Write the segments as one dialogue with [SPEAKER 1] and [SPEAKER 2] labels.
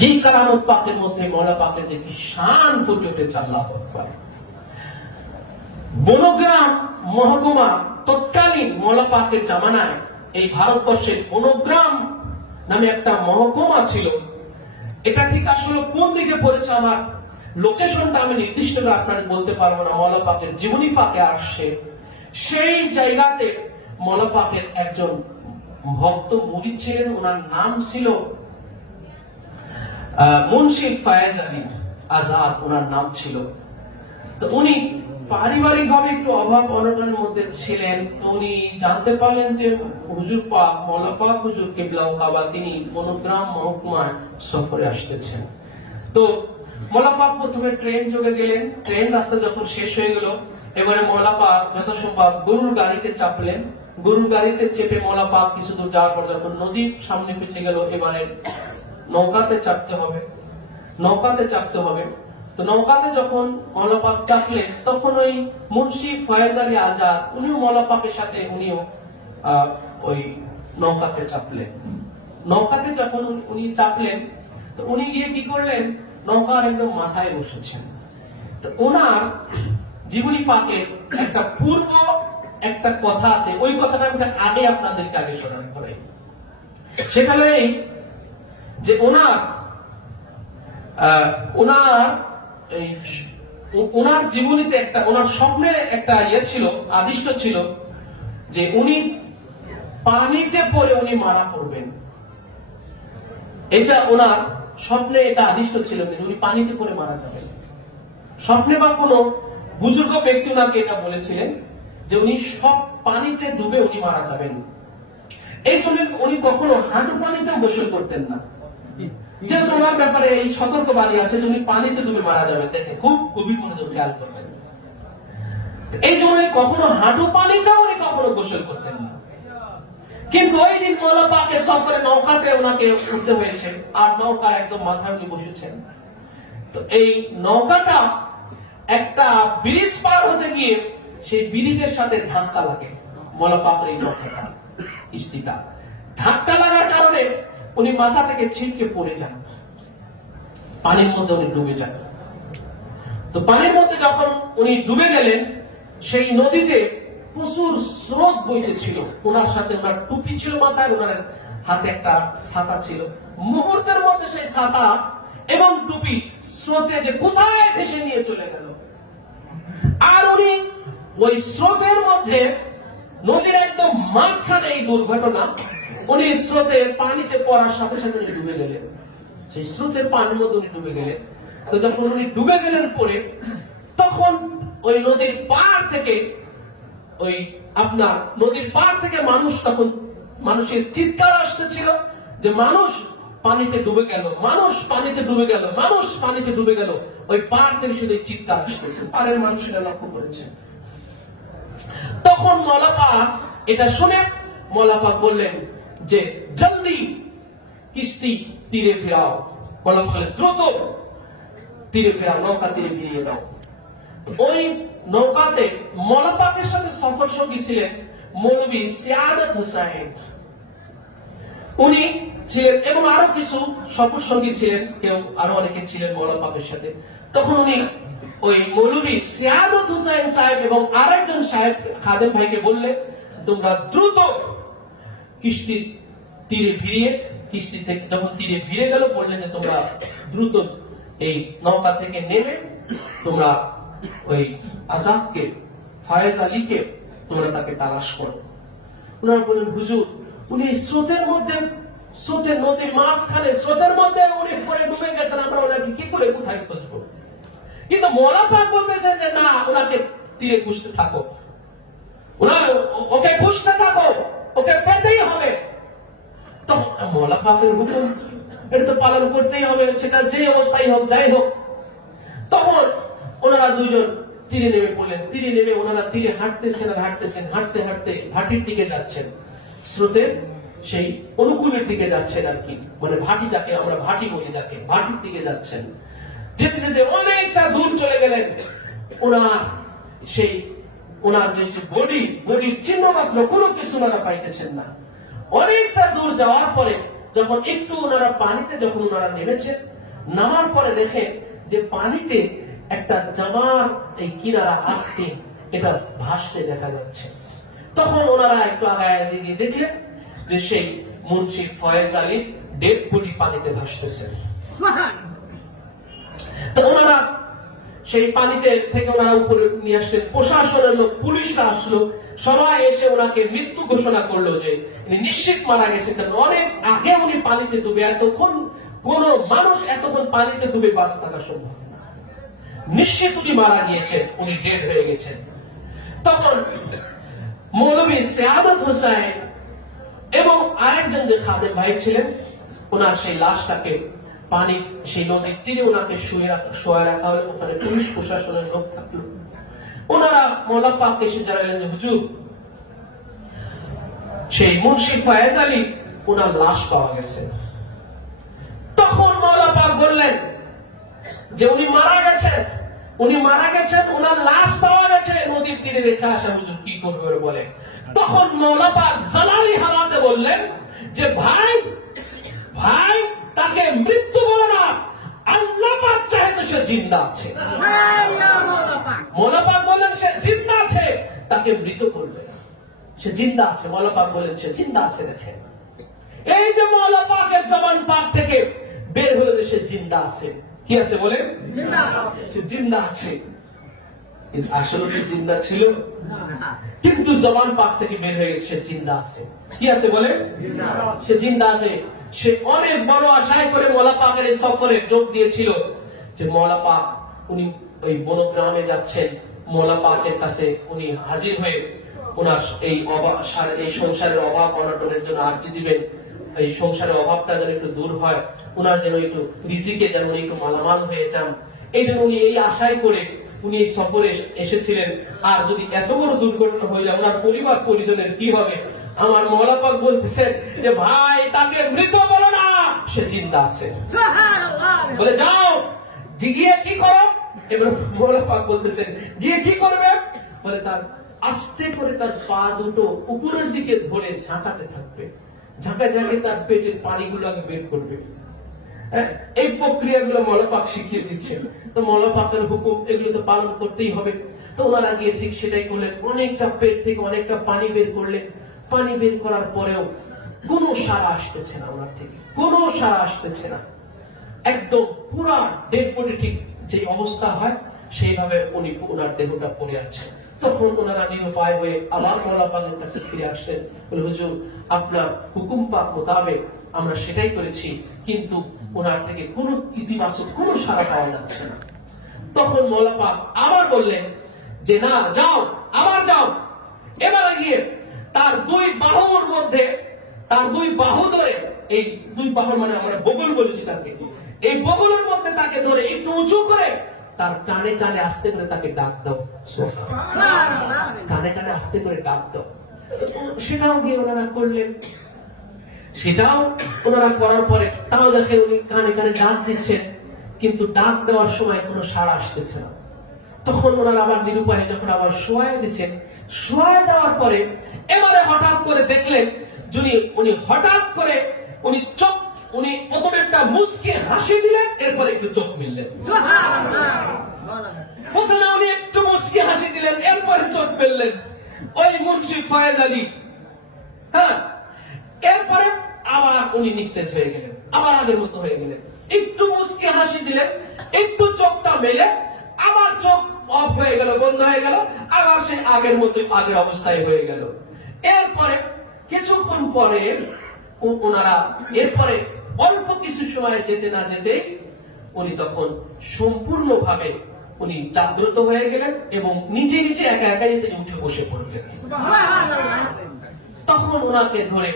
[SPEAKER 1] যেই কারামত পাকের মধ্যে মৌলা পাকের যে শান ফুটে আল্লাহ বনগ্রাম মহকুমা তৎকালীন মৌলা পাকের জামানায় এই ভারতবর্ষের বনগ্রাম নামে একটা মহকুমা ছিল। এটা ঠিক আসলে কোন দিকে পড়েছে আমার লোকেশনটা আমি নির্দিষ্ট করে আপনাদের বলতে পারব না, মৌলা পাকের জীবনী পাকে আসছে। সেই জায়গাতে মৌলা পাকের একজন ভক্ত মুড়ি ছিলেন, ওনার নাম ছিল মুন্সি ফায়াজ আলী আজাদ ওনার নাম ছিল। তো উনি পারিবারিক ভাবে একটু অভাব অনটনের মধ্যে ছিলেন। তো উনি জানতে পারলেন যে হুজুর পাক, মৌলা হুজুর কেবলাও কাবা, তিনি বনগ্রাম মহকুমায় সফরে আসতেছেন। তো মৌলা প্রথমে ট্রেন যোগে গেলেন। ট্রেন রাস্তা যখন শেষ হয়ে গেল, এবারে মৌলা পাক যথাসম্ভব গরুর গাড়িতে চাপলেন। গরুর গাড়িতে চেপে মৌলা পাক কিছু দূর যাওয়ার পর যখন নদীর সামনে পেছে গেল, এবারে নৌকাতে চাপতে হবে। নৌকাতে চাপতে হবে। তো নৌকাতে যখন মৌলাপাক চাপলেন তখন ওই মুন্সি ফয়েজ আলী আজাদ, উনিও মৌলাপাকের সাথে উনিও ওই নৌকাতে চাপলেন। নৌকাতে যখন উনি- চাপলেন, তো উনি গিয়ে কি করলেন? নৌকার একদম মাথায় বসেছেন। তো ওনার জীবনী পাকে একটা পূর্ব একটা কথা আছে। ওই কথাটা আমি আগে আপনাদেরকে আগে শোনাতে হবে সেটা এই যে ওনার ওনার ওনার জীবনীতে একটা, ওনার স্বপ্নে একটা ইয়ে ছিল, আদিষ্ট ছিল, যে উনি পানিতে পড়ে উনি মারা পড়বেন। এটা ওনার স্বপ্নে এটা আদিষ্ট ছিল যে উনি পানিতে পড়ে মারা যাবেন। স্বপ্নে বা কোনো বুজুর্গ ব্যক্তি ওনাকে এটা বলেছিলেন যে উনি সব পানিতে ডুবে উনি মারা যাবেন। এই জন্য উনি কখনো হাঁটু পানিতেও গোসল করতেন না। যে তোমার ব্যাপারে এই সতর্ক বাণী আছে, তুমি পানিতে ডুবে মারা যাবে। দেখে খুব গভীর মনোযোগ খেয়াল করবেন এই জন্য কখনো হাঁটু পানিতেও উনি কখনো গোসল করতেন না। কিন্তু ওই দিন মৌলা পাকের সফরে নৌকাতে ওনাকে উঠতে হয়েছে, আর নৌকার একদম মাথায় উনি বসেছেন। তো এই নৌকাটা একটা ব্রিজ পার হতে গিয়ে সেই ব্রিজের সাথে ধাক্কা লাগে। মৌলা পাকের এই নৌকাটা ধাক্কা লাগার কারণে উনি মাথা থেকে ছিটকে পড়ে যান। পানির মধ্যে উনি ডুবে যান। তো পানির মধ্যে যখন উনি ডুবে গেলেন, সেই নদীতে প্রচুর স্রোত বইতেছিল ওনার সাথে ওনার টুপি ছিল মাথায়, ওনার হাতে একটা ছাতা ছিল। মুহূর্তের মধ্যে সেই ছাতা এবং টুপি স্রোতে যে কোথায় ভেসে নিয়ে চলে গেল। আর উনি ওই স্রোতের মধ্যে নদীর একদম মাঝখানে এই দুর্ঘটনা উনি স্রোতের পানিতে পড়ার সাথে সাথে উনি ডুবে গেলেন। সেই স্রোতের পানির মধ্যে উনি ডুবে গেলেন। তো যখন উনি ডুবে গেলেন পরে তখন ওই নদীর পার থেকে ওই আপনার নদীর পার থেকে মানুষ তখন মানুষের চিৎকার আসতেছিল যে মানুষ পানিতে ডুবে গেল মানুষ পানিতে ডুবে গেল মানুষ পানিতে ডুবে গেল। ওই পার থেকে শুধু চিৎকার আসতেছে পারের মানুষেরা লক্ষ্য করেছে। তখন মলাপা এটা শুনে মলাপা বললেন যে জলদি কিস্তি তীরে ফেরাও মলা বললেন দ্রুত তীরে ফেরাও, নৌকা তীরে ফিরিয়ে দাও। ওই নৌকাতে মলাপাকের সাথে সফর সঙ্গী ছিলেন মৌলবী সিয়াদত হুসাইন। উনি ছিলেন এবং আরও কিছু সফর সঙ্গী ছিলেন, কেউ আরও অনেকে ছিলেন মৌলাপাকের সাথে। তখন উনি ওই মৌলবী সিয়াদত হুসাইন সাহেব এবং আরেকজন সাহেব খাদেম ভাইকে বললেন, তোমরা দ্রুত কিস্তি তীরে ভিড়িয়ে কিস্তি থেকে যখন তীরে ভিড়ে গেল, বললেন যে তোমরা দ্রুত এই নৌকা থেকে নেমে তোমরা ওই আজাদকে, ফায়েজ আলীকে তোমরা তাকে তালাশ করো। ওনারা বললেন, হুজুর, উনি স্রোতের মধ্যে, স্রোতের নদীর মাঝখানে, স্রোতের মধ্যে উনি পরে ডুবে গেছেন, আমরা ওনাকে কি করে কোথায় খুঁজবো কিন্তু মোলাপাক বলতেছেন যে, না, ওনাকে তীরে খুঁজতে থাকো ওনার ও- ওকে খুঁজতে থাকো ওকে পেতেই হবে তো পাকের হুকুম। এটা তো পালন করতেই হবে, সেটা যে অবস্থায় হোক, যাই হোক। তখন ওনারা দুজন তীরে নেমে পড়লেন। তীরে নেমে ওনারা তীরে হাঁটতেছেন আর হাঁটতেছেন, হাঁটতে হাঁটতে ভাটির দিকে যাচ্ছেন। স্রোতের সেই অনুকূলের দিকে যাচ্ছেন আর কি। মানে ভাটি যাকে, আমরা ভাটি বলি যাকে, ভাটির দিকে যাচ্ছেন। যেতে যেতে অনেকটা দূর চলে গেলেন। ওনার সেই, ওনার যে বডি, বডির চিহ্ন মাত্র কোনো কিছু ওনারা পাইতেছেন না। অনেকটা দূর যাওয়ার পরে যখন একটু ওনারা পানিতে যখন ওনারা নেমেছে নামার পরে দেখে যে পানিতে একটা জামার এই কিনারা আসতে এটা ভাসতে দেখা যাচ্ছে। তখন ওনারা একটু আগায় দিকে দেখলেন যে সেই মুন্সি ফয়েজ আলী ডেড বডি পানিতে ভাসতেছে। তো ওনারা সেই পানিতে থেকে ওনারা উপরে নিয়ে আসলেন। প্রশাসনের লোক, পুলিশরা আসলো। সবাই এসে ওনাকে মৃত্যু ঘোষণা করল যে নিশ্চিত মারা গেছে কারণ অনেক আগে উনি পানিতে ডুবে, এতক্ষণ কোন মানুষ এতক্ষণ পানিতে ডুবে বাঁচে থাকা সম্ভব নিশ্চিত উনি মারা গিয়েছেন, উনি ডেড হয়ে গেছেন। তখন মৌলবী সেয়াদত হোসাইন এবং আরেকজন যে খাদেম ভাই ছিলেন, ওনার সেই লাশটাকে পানি, সেই নদীর তীরে ওনাকে শুয়ে রাখা, শোয়া রাখা হলো। ওখানে পুলিশ প্রশাসনের লোক থাকল। ওনারা মৌলা এসে জানালেন হুজুর, সেই মুন্সি ফয়েজ আলী, ওনার লাশ পাওয়া গেছে। তখন মৌলা বললেন যে, উনি মারা গেছেন। উনি মারা গেছেন, ওনার লাশ পাওয়া গেছে। নদীর তীরে রেখে আসা হুজুর কি করবে বলে। তখন মৌলা পাক জালালি হালাতে বললেন যে, ভাই ভাই, তাকে না আল্লাহ পাক তো সে জিন্দা আছে। মৌলা বলেন সে জিন্দা আছে তাকে মৃত করবে না। সে জিন্দা আছে মলাপাক বলেন সে জিন্দা আছে দেখেন। এই যে মৌলা পাকের জবান পাক থেকে বের হলো যে সে জিন্দা আছে। কি আছে বলে সে জিন্দা আছে। কিন্তু আসলে কি জিন্দা ছিল? কিন্তু জবান পাক থেকে বের হয়ে সে জিন্দা আছে। কি আছে বলে সে জিন্দা আছে। সে অনেক বড় আশায় করে মৌলা পাকের এই সফরে যোগ দিয়েছিল যে মৌলা পাক উনি ওই বনগ্রামে যাচ্ছেন মৌলা পাকের কাছে উনি হাজির হয়ে ওনার এই অভাব এই সংসারের অভাব অনটনের জন্য আর্জি দিবেন। এই সংসারের অভাবটা যেন একটু দূর হয় ওনার যেন একটু একটু মালামাল হয়ে যান। এই জন্য উনি এই আশায় করে উনি এই সফরে এসেছিলেন। আর যদি এত বড় দুর্ঘটনা হয়ে যায়, ওনার পরিবার পরিজনের কি হবে? আমার মৌলাপাক বলতেছেন যে ভাই তাকে মৃত বলো না সে চিন্তা আছে। বলে যাও গিয়ে কি করো? এবার মৌলাপাক বলতেছেন গিয়ে কি করবে? বলে তার আস্তে করে তার পা দুটো উপরের দিকে ধরে ঝাঁকাতে থাকবে। ঝাঁকা ঝাঁকে তার পেটের পানিগুলো আগে বের করবে। হ্যাঁ, এই প্রক্রিয়াগুলো মলাপাক শিখিয়ে দিচ্ছে তো মলাপাকের হুকুম এগুলো তো পালন করতেই হবে। তো ওনারা গিয়ে ঠিক সেটাই করলেন। অনেকটা পেট থেকে অনেকটা পানি বের করলেন। পানি বের করার পরেও কোনো সারা আসতেছে না ওনার থেকে। কোনো সারা আসতেছে না। একদম পুরা ডেড বডি ঠিক যে অবস্থা হয়, সেইভাবে উনি ওনার দেহটা পড়ে আছে। তখন ওনারা নিরুপায় হয়ে আবার মোল্লা পাকের কাছে ফিরে আসলেন। বলে, হুজুর, আপনার হুকুম পাক মোতাবেক আমরা সেটাই করেছি, কিন্তু ওনার থেকে কোনো ইতিবাচক, কোনো সারা পাওয়া যাচ্ছে না। তখন মোল্লা পাক আবার বললেন যে, না, যাও, আবার যাও। এবারে গিয়ে তার দুই বাহুর মধ্যে, তার দুই বাহু ধরে, এই দুই বাহু মানে আমরা বগল বলেছি তাকে এই বগলের মধ্যে তাকে ধরে একটু উঁচু করে তার কানে কানে আস্তে করে তাকে ডাক দাও। কানে কানে আস্তে করে ডাক দাও। সেটাও গিয়ে ওনারা করলেন। সেটাও ওনারা করার পরে তাও দেখে উনি কানে কানে ডাক দিচ্ছেন, কিন্তু ডাক দেওয়ার সময় কোনো সাড়া আসতেছে না। তখন ওনারা আবার নিরুপায় যখন আবার শোয়ায় দিচ্ছেন, শোয়ায় দেওয়ার পরে এবারে হঠাৎ করে দেখলেন যিনি, উনি হঠাৎ করে, উনি চোখ, উনি প্রথমে একটা মুসকে হাসি দিলেন, এরপরে একটু চোখ মিললেন। প্রথমে উনি একটু মুসকে হাসি দিলেন, এরপরে চোখ মেললেন। ওই মুন্সি ফয়েজ আলী। হ্যাঁ এরপরে আবার উনি নিস্তেজ হয়ে গেলেন, আবার আগের মতো হয়ে গেলেন। একটু মুসকে হাসি দিলেন, একটু চোখটা মেলে, আবার চোখ অফ হয়ে গেল, বন্ধ হয়ে গেল, আবার সেই আগের মতো আগের অবস্থায় হয়ে গেল। এরপরে, কিছুক্ষণ পরে ওনারা এরপরে অল্প কিছু সময় যেতে না যেতে উনি তখন সম্পূর্ণভাবে উনি জাগ্রত হয়ে গেলেন এবং নিজে নিজে একা একাই তিনি উঠে বসে পড়লেন। তখন ওনাকে ধরে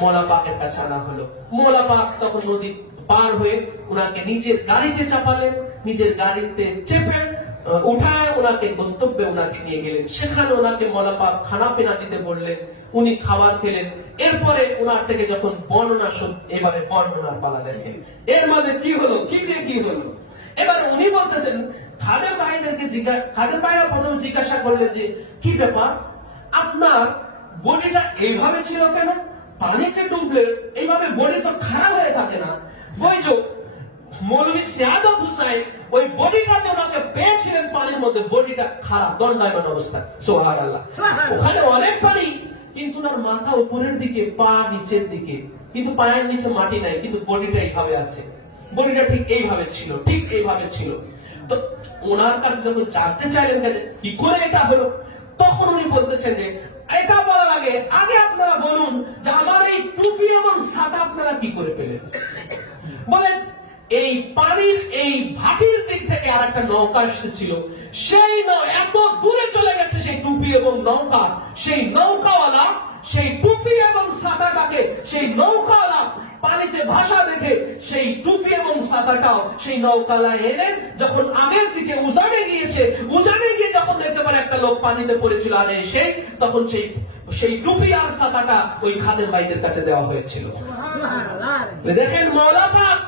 [SPEAKER 1] মোলা পাকের কাছে আনা হলো। মোলা পাক তখন নদী পার হয়ে ওনাকে নিজের গাড়িতে চাপালেন, নিজের গাড়িতে চেপে উঠায় ওনাকে গন্তব্যে ওনাকে নিয়ে গেলেন। সেখানে ওনাকে মোলা পাক খানা পেনা দিতে বললেন, উনি খাবার খেলেন। এরপরে ওনার থেকে যখন বর্ণনা এবারে বর্ণনার পালা দেখেন। এর মাঝে কি হলো? কি দিয়ে কি হলো? এবার উনি বলতেছেন খাদের ভাইদেরকে জিজ্ঞাসা খাদের ভাইরা প্রথম জিজ্ঞাসা করলেন যে, কি ব্যাপার? আপনার বডিটা এইভাবে ছিল কেন? পানিতে ডুবলে, এইভাবে বডি তো খারাপ হয়ে থাকে না? যে মৌলভী সিয়াদত হুসাইন ওই বডিটাকে ওনাকে পেয়েছিলেন পানির মধ্যে বডিটা খারাপ দণ্ডায়মান অবস্থা। সোহার আল্লাহ ওখানে অনেক পানি কিন্তু ওনার মাথা উপরের দিকে পা নিচের দিকে কিন্তু পায়ের নিচে মাটি নাই কিন্তু বডিটা এইভাবে আছে। বডিটা ঠিক এইভাবে ছিল ঠিক এইভাবে ছিল। তো ওনার কাছে যখন জানতে চাইলেন যে কি করে এটা হলো তখন উনি বলতেছেন যে এটা বলার আগে আগে আপনারা বলুন যে আমার এই টুপি এবং ছাতা আপনারা কি করে পেলেন? বলেন এই পানির এই ভাটির দিক থেকে আর একটা নৌকা এসেছিল। সেই এত দূরে চলে গেছে সেই টুপি এবং নৌকা। সেই নৌকাওয়ালা সেই টুপি এবং ছাতাটাকে সেই নৌকাওয়ালা পানিতে ভাষা দেখে সেই টুপি এবং ছাতাটাও সেই নৌকালা এনে যখন আগের দিকে উজানে গিয়েছে উজানে গিয়ে যখন দেখতে পারে একটা লোক পানিতে পড়েছিল আর এসে তখন সেই সেই টুপি আর ছাতাটা ওই খাদের ভাইদের কাছে দেওয়া হয়েছিল। দেখেন মৌলা পাক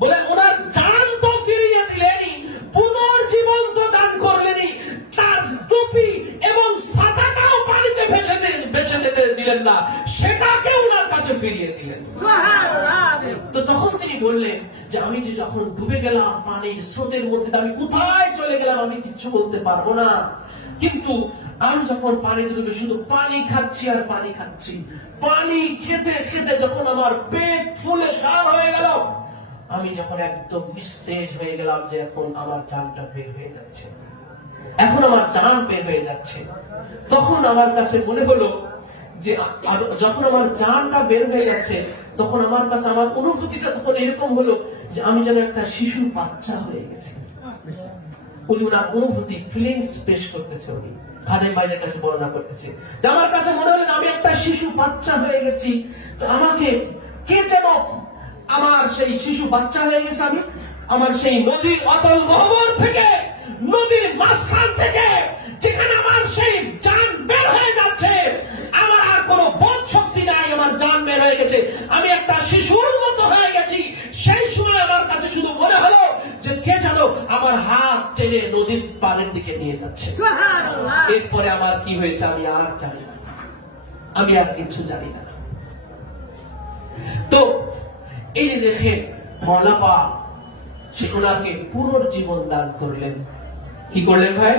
[SPEAKER 1] বলে ওনার জান তো ফিরিয়ে দিলেনি পুনর্জীবন তো দান করলেনি, তার টুপি এবং ছাতাটাও পানিতে ভেসে ভেসে যেতে দিলেন না, সেটাকে ওনার কাছে ফিরিয়ে দিলেন। তো তখন তিনি বললেন যে, আমি যে যখন ডুবে গেলাম পানির স্রোতের মধ্যে আমি কোথায় চলে গেলাম আমি কিচ্ছু বলতে পারব না। কিন্তু আমি যখন পানি ডুবে শুধু পানি খাচ্ছি আর পানি খাচ্ছি, পানি খেতে খেতে যখন আমার পেট ফুলে, সার হয়ে গেল আমি যখন একদম নিস্তেজ হয়ে গেলাম যে এখন আমার জানটা বের হয়ে যাচ্ছে। এখন আমার জান বের হয়ে যাচ্ছে। তখন আমার কাছে মনে হলো যে যখন আমার জানটা বের হয়ে যাচ্ছে তখন আমার কাছে আমার অনুভূতিটা তখন এরকম হলো যে আমি যেন একটা শিশুর বাচ্চা হয়ে গেছি। উনি ওনার অনুভূতি ফিলিংস পেশ করতেছে উনি। খাদের বাইরের কাছে বর্ণনা করতেছে। আমার কাছে মনে হলো আমি একটা শিশু বাচ্চা হয়ে গেছি। তো আমাকে কে যেন আমার সেই শিশু বাচ্চা হয়ে গেছে আমি আমার সেই নদীর অতল গহবর থেকে নদীর মাঝখান থেকে যেখানে আমার সেই জান বের হয়ে যাচ্ছে আমার আর কোনো বোধ শক্তি নাই আমার জান বের হয়ে গেছে। আমি একটা শিশুর মতো হয়ে গেছি। সেই সময় আমার কাছে শুধু মনে হলো যে কে যেন আমার হাত টেনে নদীর পাড়ের দিকে নিয়ে যাচ্ছে। এরপরে আমার কি হয়েছে আমি আর জানি না। আমি আর কিছু জানি না। তো এই যে দেখেন মলাপা সে ওনাকে পুনর্জীবন দান করলেন। কি করলেন ভাই?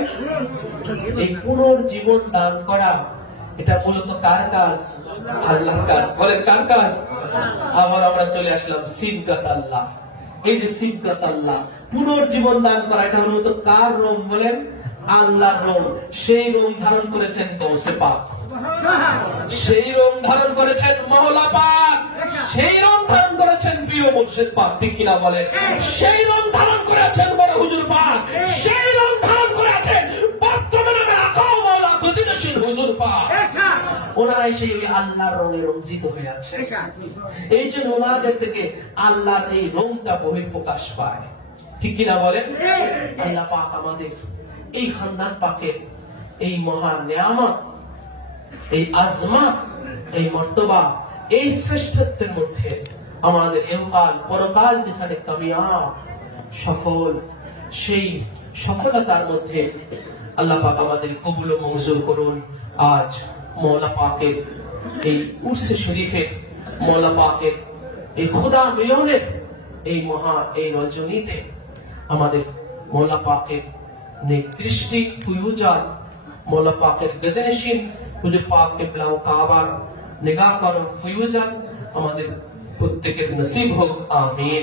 [SPEAKER 1] এই পুনর্জীবন দান করা, এটা মূলত কার কাজ? আল্লাহর কাজ। বলেন, কার কাজ? আবার আমরা চলে আসলাম সিবগাত আল্লাহ। এই যে সিবগাত আল্লাহ, পুনর্জীবন দান করা, এটা মূলত কার রোম বলেন? আল্লাহর রোম। সেই রোম ধারণ করেছেন কৌসে পাক। সেই রং ধারণ করেছেন মহলা পাক সেই রং ধারণ করেছেন প্রিয় মুর্শিদ পাক ঠিক কিনা বলেন? সেই রং ধারণ করেছেন বড় হুজুর পাক। সেই রং ধারণ করেছেন বর্তমানে আকাও গতিশীল হুজুর পাক। ওনারাই সেই ওই আল্লাহর রঙে রঞ্জিত হয়ে আছে। এই জন্য ওনাদের থেকে আল্লাহর এই রংটা বহিঃপ্রকাশ পায়। ঠিক কিনা বলেন? আল্লাহ পাক আমাদের এই খানদান পাকের এই মহা নিয়ামত এই আজমাত এই মর্তবা এই শ্রেষ্ঠত্বের মধ্যে আমাদের একাল পরকাল যেখানে কামিয়াব সফল, সেই সফলতার মধ্যে আল্লাহ পাক আমাদের কবুল মঞ্জুর করুন। আজ মৌলা পাকের এই উর্সে শরীফে মৌলা পাকের এই খোদা মেয়নের এই মহা, এই রজনীতে আমাদের মৌলা পাকের দৃষ্টি ফুয়ুজাত মৌলা পাকের গদনশীন হুজুর পাক কেবলাও কাবার নিগাহ করো ফুয়ুজাত আমাদের প্রত্যেকের নসিব হোক আমিন।